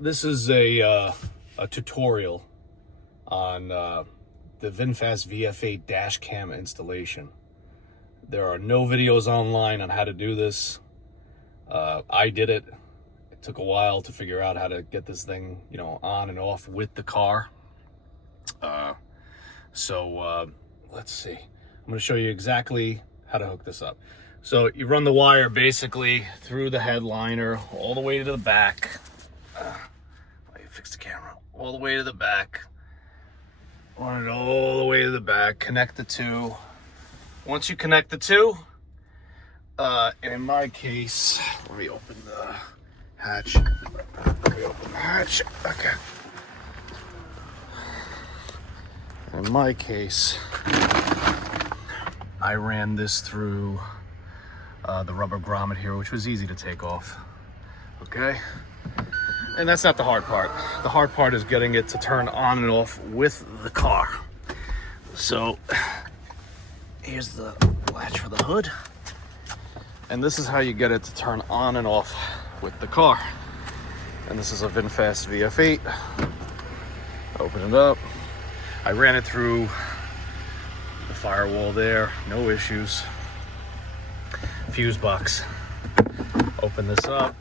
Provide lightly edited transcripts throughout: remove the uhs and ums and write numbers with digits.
This is a tutorial on the Vinfast VF8 Dashcam installation. There are no videos online on how to do this. I did it. It took a while to figure out how to get this thing, on and off with the car. Let's see. I'm going to show you exactly how to hook this up. So you run the wire basically through the headliner all the way to the back. Fix the camera. All the way to the back. Run it all the way to the back. Connect the two. Once you connect the two, and in my case, let me open the hatch. Okay. In my case, I ran this through the rubber grommet here, which was easy to take off. Okay. And that's not the hard part. The hard part is getting it to turn on and off with the car. So here's the latch for the hood. And this is how you get it to turn on and off with the car. And this is a Vinfast VF8. Open it up. I ran it through the firewall there, no issues. Fuse box. Open this up.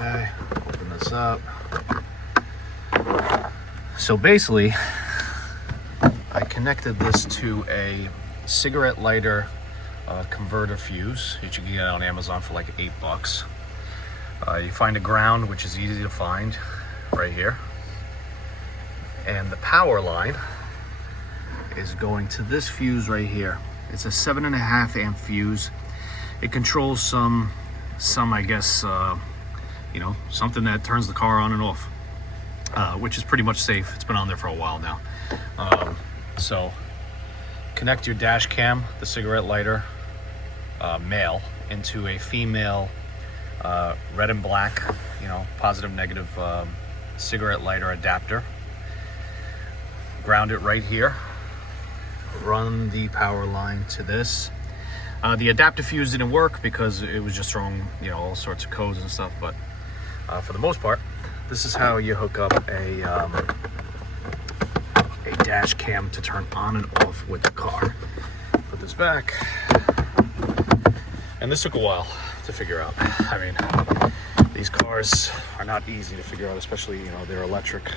Okay, open this up. So basically, I connected this to a cigarette lighter converter fuse, which you can get on Amazon for like $8. You find a ground, which is easy to find right here. And the power line is going to this fuse right here. It's a 7.5 amp fuse. It controls some I guess, something that turns the car on and off, which is pretty much safe. It's been on there for a while now. So connect your dash cam, the cigarette lighter, male, into a female red and black, positive, negative cigarette lighter adapter. Ground it right here. Run the power line to this. The adaptive fuse didn't work because it was just throwing, all sorts of codes and stuff, but for the most part, this is how you hook up a dash cam to turn on and off with the car. Put this back. And this took a while to figure out. I mean, these cars are not easy to figure out, especially, they're electric.